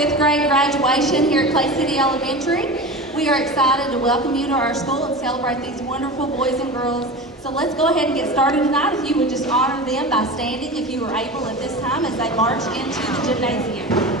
fifth grade graduation here at Clay City Elementary. We are excited to welcome you to our school and celebrate these wonderful boys and girls. So let's go ahead and get started tonight. If you would just honor them by standing, if you are able at this time, as they march into the gymnasium.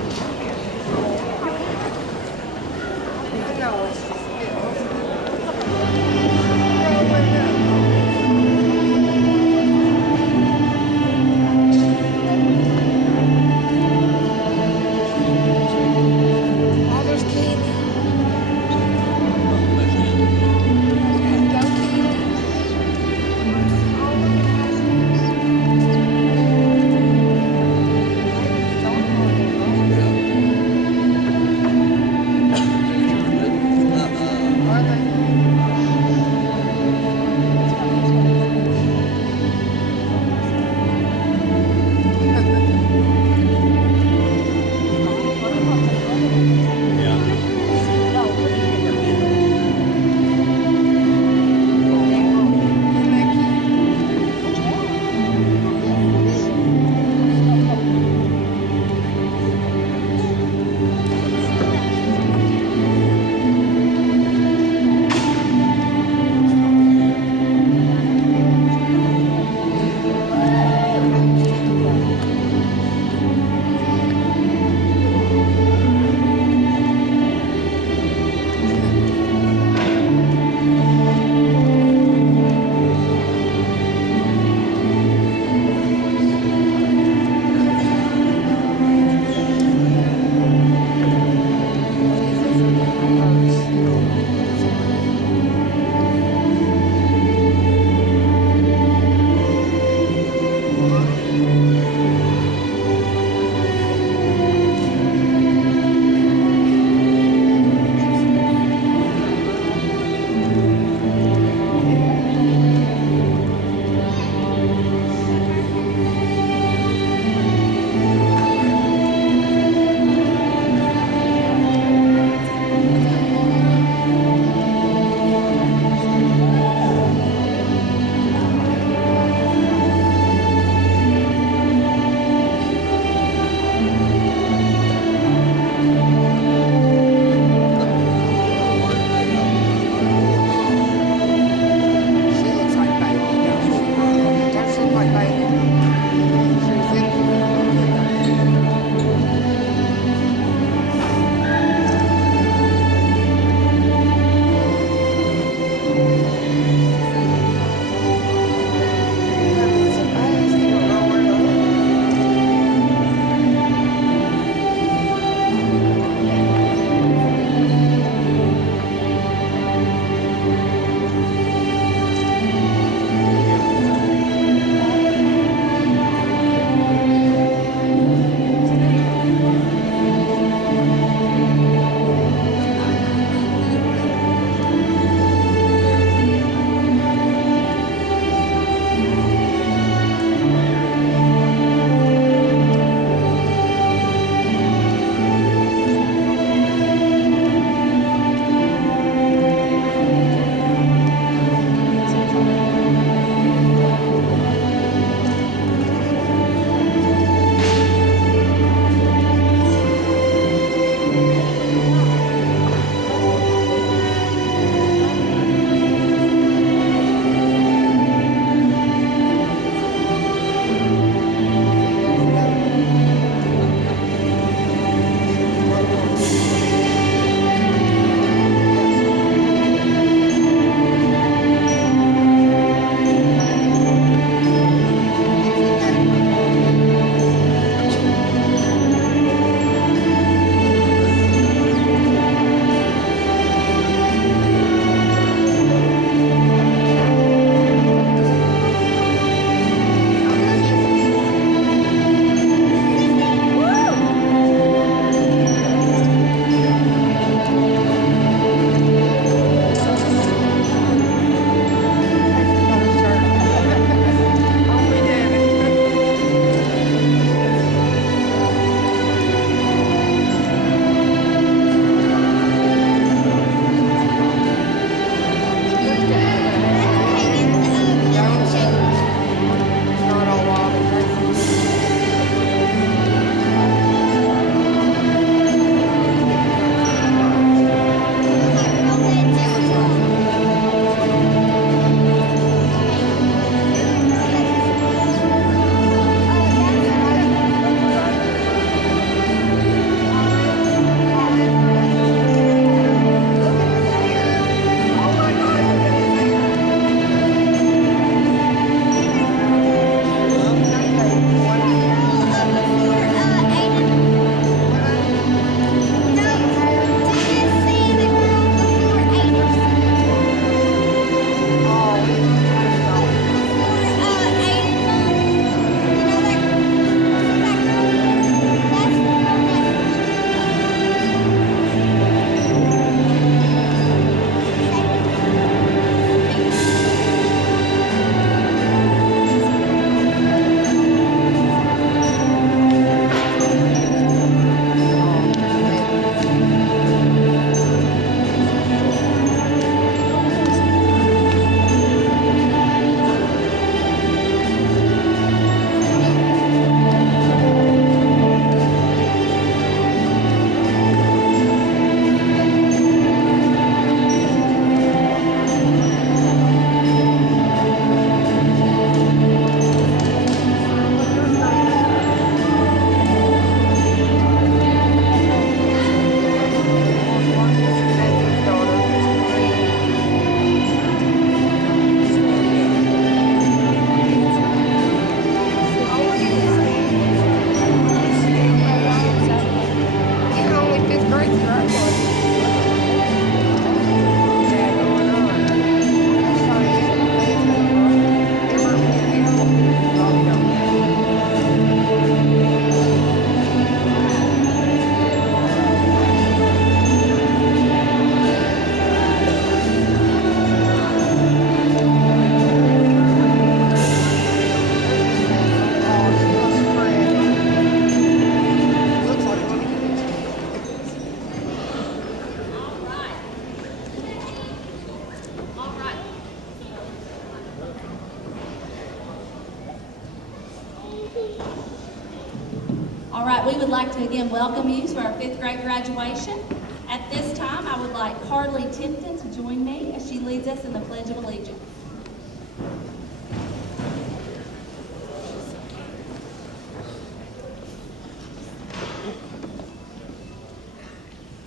would like to again welcome you to our 5th grade graduation. At this time, I would like Harley Tipton to join me as she leads us in the Pledge of Allegiance.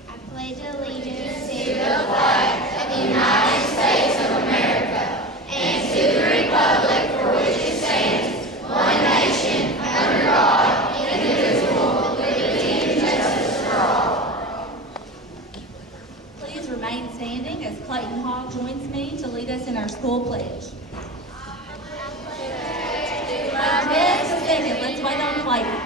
I pledge allegiance to the flag of the United States of America and to the republic for which it stands, one nation, under God, indivisible, with liberty and justice for all. Please remain standing as Clayton Hall joins me to lead us in our school pledge. Just a second, let's wait on Clayton.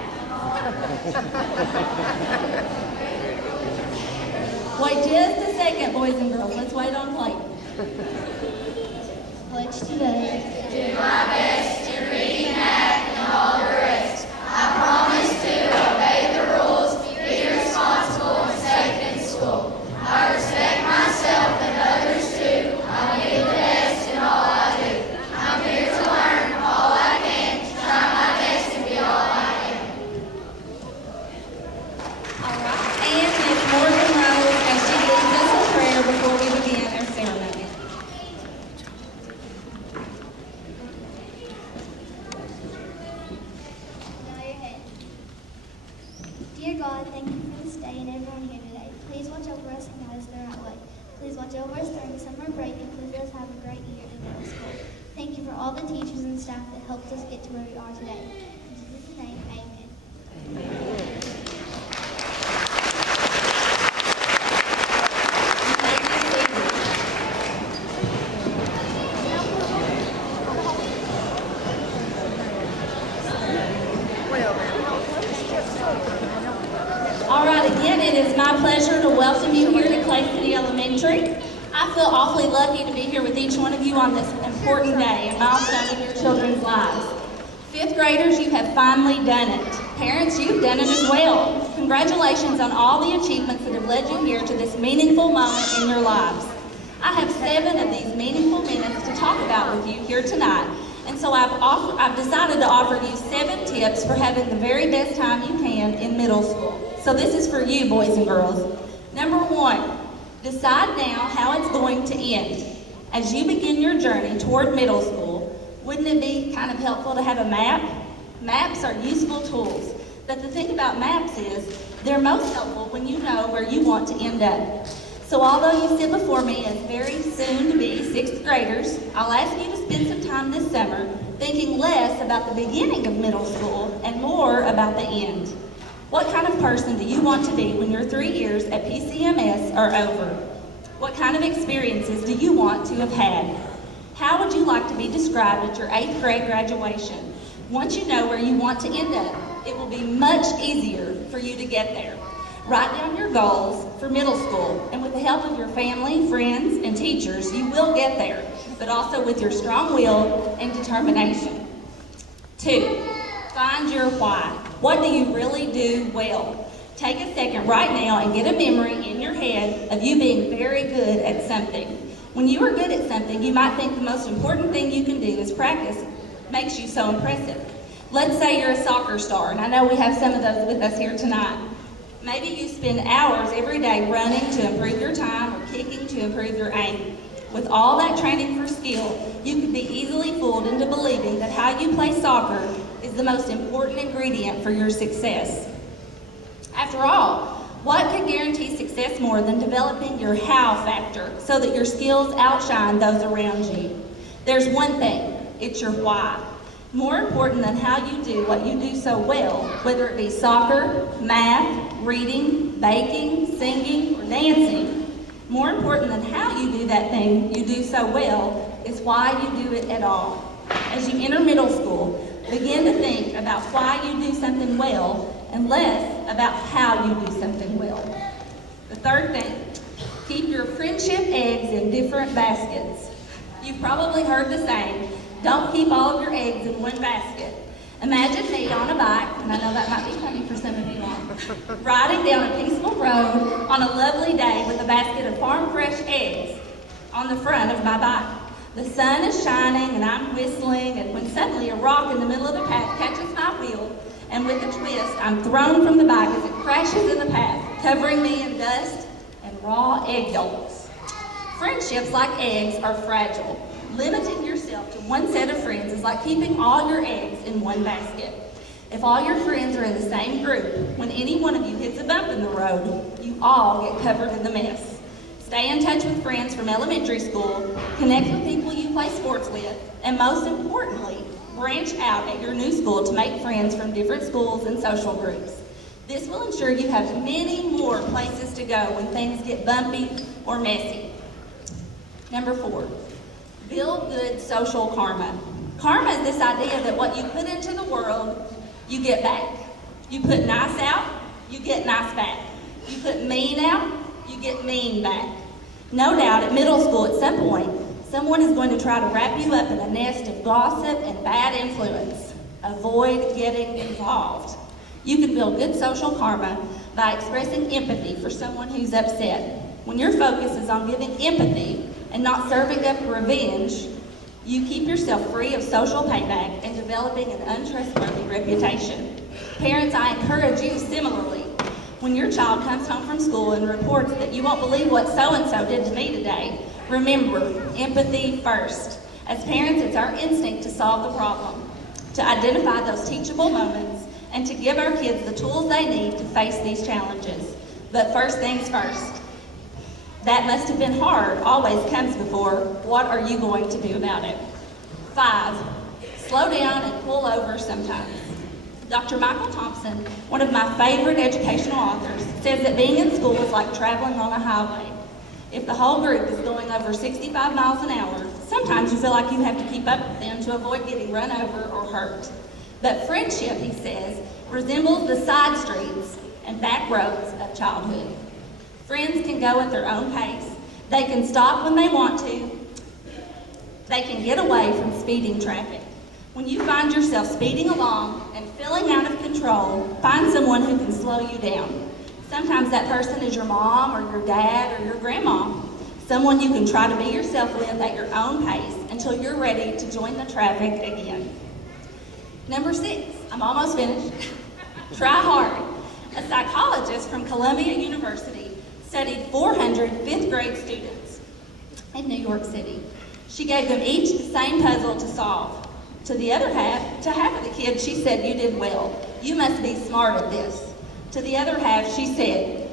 Wait just a second, boys and girls. Let's wait on Clayton. Pledge today. Do my best in reading, math, and all the rest. I promise to obey the rules, be responsible and safe in school. I respect myself and others too. I'll be the best in all I do. I'm here to learn all I can, to try my best and be all I am. All right. And Miss Morgan Rose as she leads us in prayer before we begin our ceremony. Bow your head. Dear God, thank you for this day and everyone here today. Please watch over us and guide us the right way. Please watch over us during the summer break and please let us have a great year in middle school. Thank you for all the teachers and staff that helped us get to where we are today. In Jesus' name, amen. All right, again, it is my pleasure to welcome you here to Clay City Elementary. I feel awfully lucky to be here with each one of you on this important day and milestone in your children's lives. 5th graders, you have finally done it. Parents, you've done it as well. Congratulations on all the achievements that have led you here to this meaningful moment in your lives. I have 7 of these meaningful minutes to talk about with you here tonight. And so I've decided to offer you 7 tips for having the very best time you can in middle school. So this is for you, boys and girls. Number 1, decide now how it's going to end. As you begin your journey toward middle school, wouldn't it be kind of helpful to have a map? Maps are useful tools, but the thing about maps is they're most helpful when you know where you want to end up. So although you sit before me as very soon-to-be 6th graders, I'll ask you to spend some time this summer thinking less about the beginning of middle school and more about the end. What kind of person do you want to be when your 3 years at PCMS are over? What kind of experiences do you want to have had? How would you like to be described at your 8th grade graduation? Once you know where you want to end up, it will be much easier for you to get there. Write down your goals for middle school, and with the help of your family, friends, and teachers, you will get there, but also with your strong will and determination. 2, find your why. What do you really do well? Take a second right now and get a memory in your head of you being very good at something. When you are good at something, you might think the most important thing you can do is practice. Makes you so impressive. Let's say you're a soccer star, and I know we have some of those with us here tonight. Maybe you spend hours every day running to improve your time or kicking to improve your aim. With all that training for skill, you could be easily fooled into believing that how you play soccer is the most important ingredient for your success. After all, what could guarantee success more than developing your how factor so that your skills outshine those around you? There's one thing, it's your why. More important than how you do what you do so well, whether it be soccer, math, reading, baking, singing, or dancing, more important than how you do that thing you do so well is why you do it at all. As you enter middle school, begin to think about why you do something well and less about how you do something well. The third thing, keep your friendship eggs in different baskets. You've probably heard the saying, don't keep all of your eggs in one basket. Imagine me on a bike, and I know that might be funny for some of you all, riding down a peaceful road on a lovely day with a basket of farm fresh eggs on the front of my bike. The sun is shining and I'm whistling, and when suddenly a rock in the middle of the path catches my wheel And with a twist, I'm thrown from the bike as it crashes in the path, covering me in dust and raw egg yolks. Friendships, like eggs, are fragile. Limiting yourself to one set of friends is like keeping all your eggs in one basket. If all your friends are in the same group, when any one of you hits a bump in the road, you all get covered in the mess. Stay in touch with friends from elementary school, connect with people you play sports with, and most importantly, branch out at your new school to make friends from different schools and social groups. This will ensure you have many more places to go when things get bumpy or messy. Number 4, build good social karma. Karma is this idea that what you put into the world, you get back. You put nice out, you get nice back. You put mean out, you get mean back. No doubt at middle school at some point, someone is going to try to wrap you up in a nest of gossip and bad influence. Avoid getting involved. You can build good social karma by expressing empathy for someone who's upset. When your focus is on giving empathy and not serving up revenge, you keep yourself free of social payback and developing an untrustworthy reputation. Parents, I encourage you similarly. When your child comes home from school and reports that you won't believe what so-and-so did to me today, remember, empathy first. As parents, it's our instinct to solve the problem, to identify those teachable moments, and to give our kids the tools they need to face these challenges. But first things first. That must have been hard always comes before, what are you going to do about it? 5, slow down and pull over sometimes. Dr. Michael Thompson, one of my favorite educational authors, says that being in school is like traveling on a highway. If the whole group is going over 65 miles an hour, sometimes you feel like you have to keep up with them to avoid getting run over or hurt. But friendship, he says, resembles the side streets and back roads of childhood. Friends can go at their own pace. They can stop when they want to. They can get away from speeding traffic. When you find yourself speeding along and feeling out of control, find someone who can slow you down. Sometimes that person is your mom or your dad or your grandma. Someone you can try to be yourself with at your own pace until you're ready to join the traffic again. Number 6, I'm almost finished. Try hard. A psychologist from Columbia University studied 400 fifth grade students in New York City. She gave them each the same puzzle to solve. To half of the kids, she said, you did well. You must be smart at this. To the other half, she said,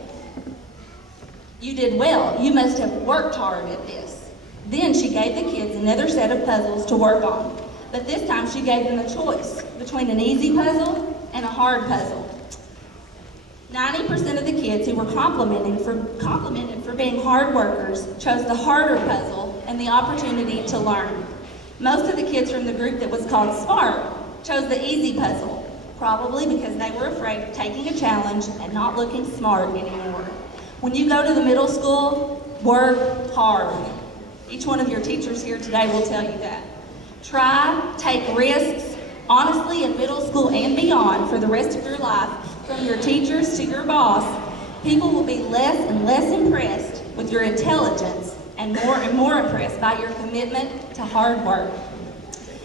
you did well. You must have worked hard at this. Then she gave the kids another set of puzzles to work on. But this time she gave them a choice between an easy puzzle and a hard puzzle. 90% of the kids who were complimented for being hard workers chose the harder puzzle and the opportunity to learn. Most of the kids from the group that was called smart chose the easy puzzle, probably because they were afraid of taking a challenge and not looking smart anymore. When you go to the middle school, work hard. Each one of your teachers here today will tell you that. Try, take risks, honestly, in middle school and beyond for the rest of your life. From your teachers to your boss, people will be less and less impressed with your intelligence and more impressed by your commitment to hard work.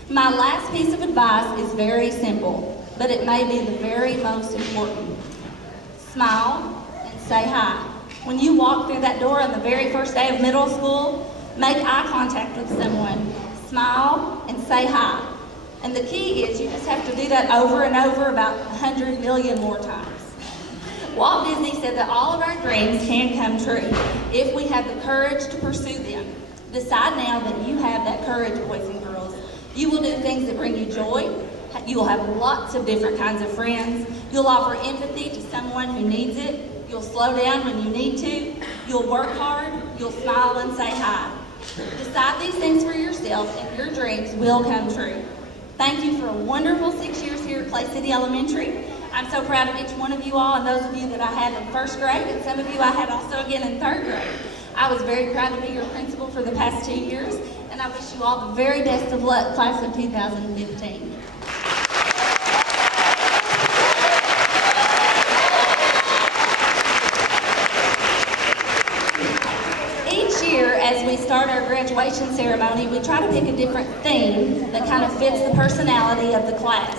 My last piece of advice is very simple, but it may be the very most important. Smile and say hi. When you walk through that door on the very first day of middle school, make eye contact with someone. Smile and say hi. And the key is you just have to do that over and over about 100 million more times. Walt Disney said that all of our dreams can come true if we have the courage to pursue them. Decide now that you have that courage, boys and girls. You will do things that bring you joy. You will have lots of different kinds of friends. You'll offer empathy to someone who needs it. You'll slow down when you need to. You'll work hard. You'll smile and say hi. Decide these things for yourself and your dreams will come true. Thank you for a wonderful 6 years here at Clay City Elementary. I'm so proud of each one of you all and those of you that I had in first grade and some of you I had also again in third grade. I was very proud to be your principal for the past 2 years and I wish you all the very best of luck, class of 2015. As we start our graduation ceremony, we try to pick a different theme that kind of fits the personality of the class.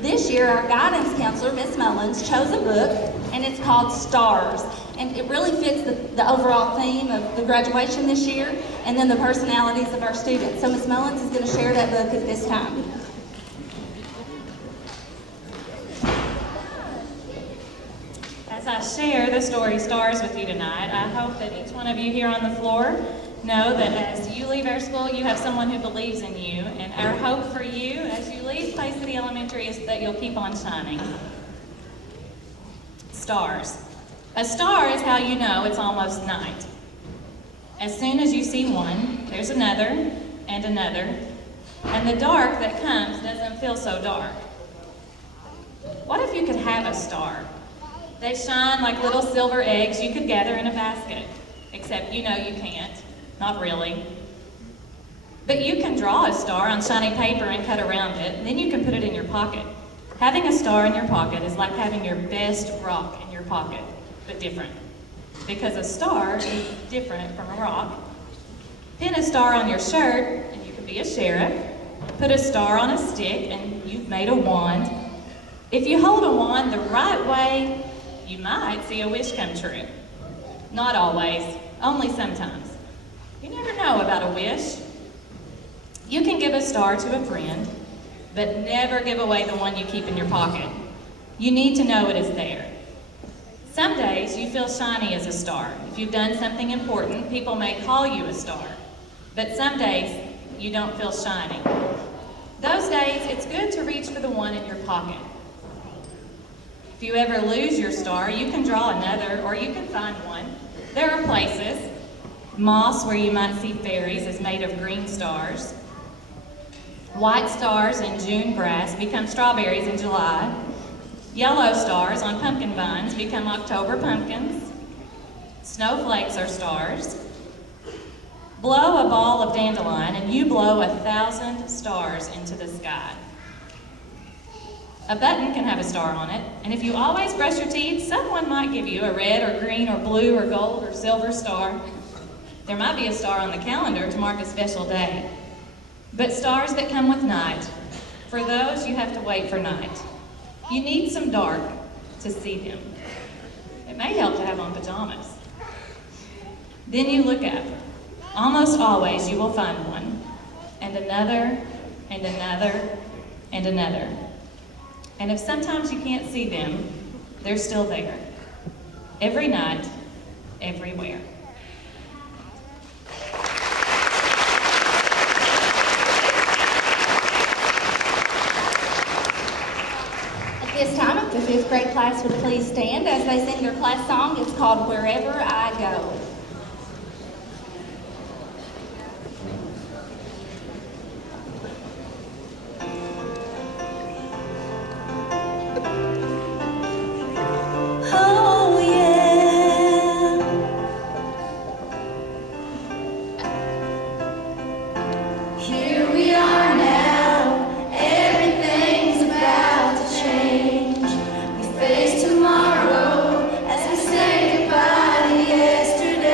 This year, our guidance counselor, Miss Mullins, chose a book, and it's called Stars. And it really fits the overall theme of the graduation this year, and then the personalities of our students. So Miss Mullins is going to share that book at this time. As I share the story Stars with you tonight, I hope that each one of you here on the floor know that as you leave our school, you have someone who believes in you, and our hope for you as you leave Clay City Elementary is that you'll keep on shining. Stars. A star is how you know it's almost night. As soon as you see one, there's another and another, and the dark that comes doesn't feel so dark. What if you could have a star? They shine like little silver eggs you could gather in a basket, except you know you can't. Not really. But you can draw a star on shiny paper and cut around it, and then you can put it in your pocket. Having a star in your pocket is like having your best rock in your pocket, but different. Because a star is different from a rock. Pin a star on your shirt, and you can be a sheriff. Put a star on a stick, and you've made a wand. If you hold a wand the right way, you might see a wish come true. Not always, only sometimes. You never know about a wish. You can give a star to a friend, but never give away the one you keep in your pocket. You need to know it is there. Some days you feel shiny as a star. If you've done something important, people may call you a star. But some days you don't feel shiny. Those days, it's good to reach for the one in your pocket. If you ever lose your star, you can draw another, or you can find one. There are places. Moss, where you might see fairies, is made of green stars. White stars in June grass become strawberries in July. Yellow stars on pumpkin vines become October pumpkins. Snowflakes are stars. Blow a ball of dandelion and you blow 1,000 stars into the sky. A button can have a star on it, and if you always brush your teeth, someone might give you a red or green or blue or gold or silver star. There might be a star on the calendar to mark a special day. But stars that come with night, for those you have to wait for night. You need some dark to see them. It may help to have on pajamas. Then you look up. Almost always you will find one, and another, and another, and another. And if sometimes you can't see them, they're still there. Every night, everywhere. At this time, if the 5th grade class would please stand as they sing their class song. It's called Wherever I Go. Oh yeah. Here we are now. Everything's about to change. We face tomorrow as we say goodbye to yesterday.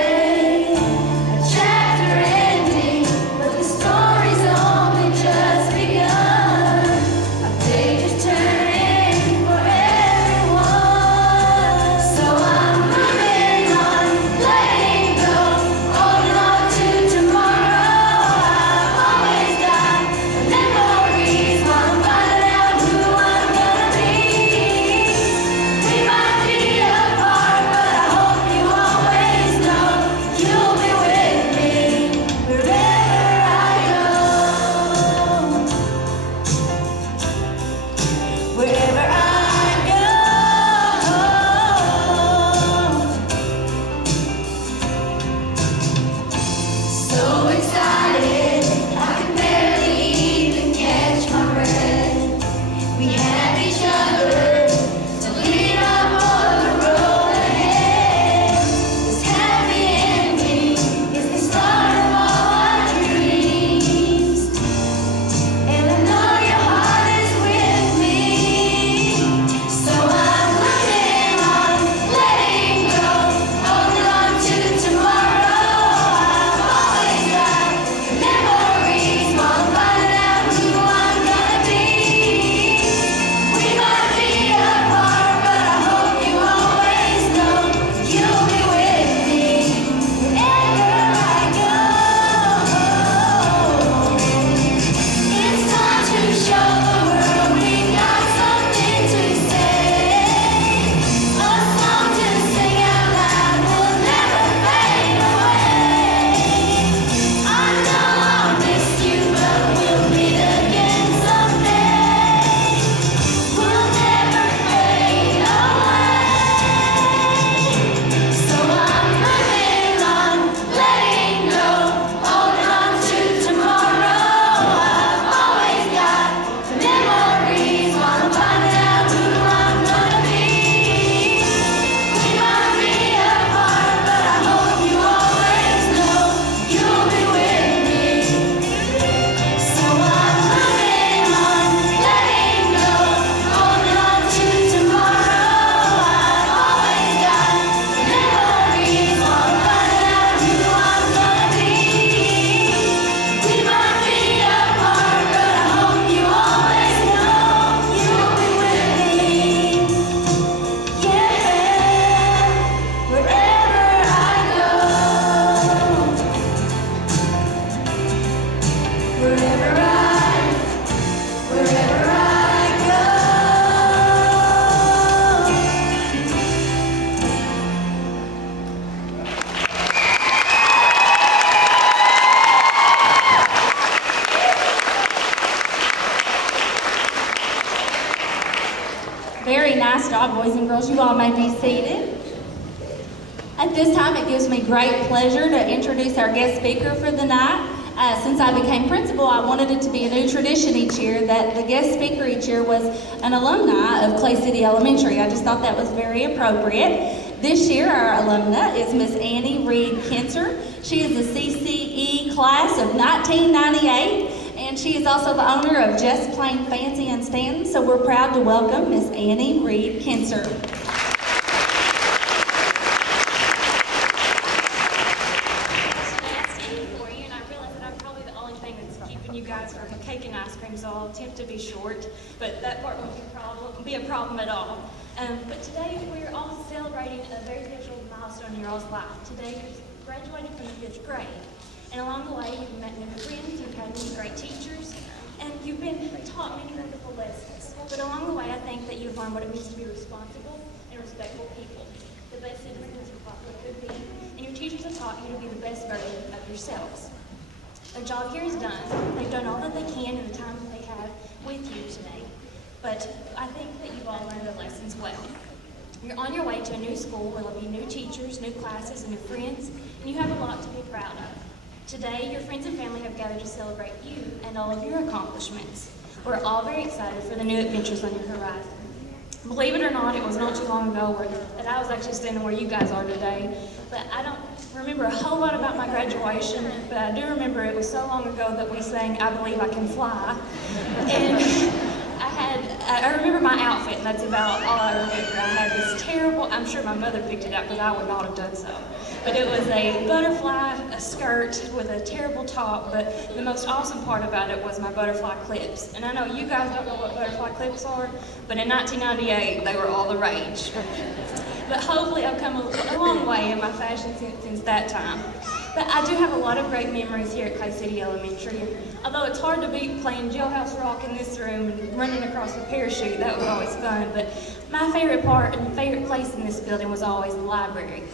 girls, you all may be seated. At this time, it gives me great pleasure to introduce our guest speaker for the night. Since I became principal, I wanted it to be a new tradition each year that the guest speaker each year was an alumni of Clay City Elementary. I just thought that was very appropriate. This year, our alumna is Miss Annie Reed Kinser. She is the CCE class of 1998, and she is also the owner of Just Plain Fancy in Stanton, so we're proud to welcome Miss Annie Reed Kinser. You guys are cake and ice cream, so I'll attempt to be short, but that part won't be a problem at all. But today we're all celebrating a very special milestone in your all's life. Today you're graduating from the 5th grade, and along the way you've met new friends, you've had many great teachers, and you've been taught many wonderful lessons. But along the way I think that you've learned what it means to be responsible and respectful people, the best citizens you possibly could be, and your teachers have taught you to be the best version of yourselves. Their job here is done. They've done all that they can in the time that they have with you today. But I think that you've all learned the lessons well. You're on your way to a new school where there'll be new teachers, new classes, and new friends, and you have a lot to be proud of. Today, your friends and family have gathered to celebrate you and all of your accomplishments. We're all very excited for the new adventures on your horizon. Believe it or not, it was not too long ago that I was actually standing where you guys are today. But I don't remember a whole lot about my graduation, but I do remember it was so long ago that we sang I Believe I Can Fly. And I remember my outfit, and that's about all I remember. I had this terrible, I'm sure my mother picked it up because I would not have done so. But it was a butterfly, a skirt with a terrible top, but the most awesome part about it was my butterfly clips. And I know you guys don't know what butterfly clips are, but in 1998, they were all the rage. But hopefully I've come a long way in my fashion since that time. But I do have a lot of great memories here at Clay City Elementary. Although it's hard to beat playing Jailhouse Rock in this room and running across the parachute, that was always fun. But my favorite part and favorite place in this building was always the library.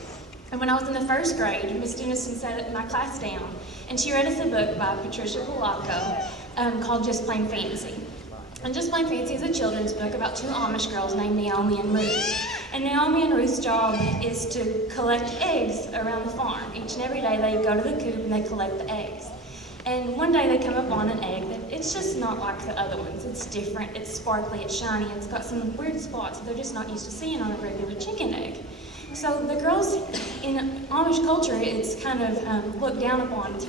And when I was in the 1st grade, Miss Denison sat my class down, and she read us a book by Patricia Polacco called Just Plain Fancy. And Just Plain Fancy is a children's book about 2 Amish girls named Naomi and Ruth. And Naomi and Ruth's job is to collect eggs around the farm. Each and every day they go to the coop and they collect the eggs. And one day they come up on an egg that it's just not like the other ones. It's different, it's sparkly, it's shiny, it's got some weird spots that they're just not used to seeing on a regular chicken egg. So the girls in Amish culture, it's kind of looked down upon. It's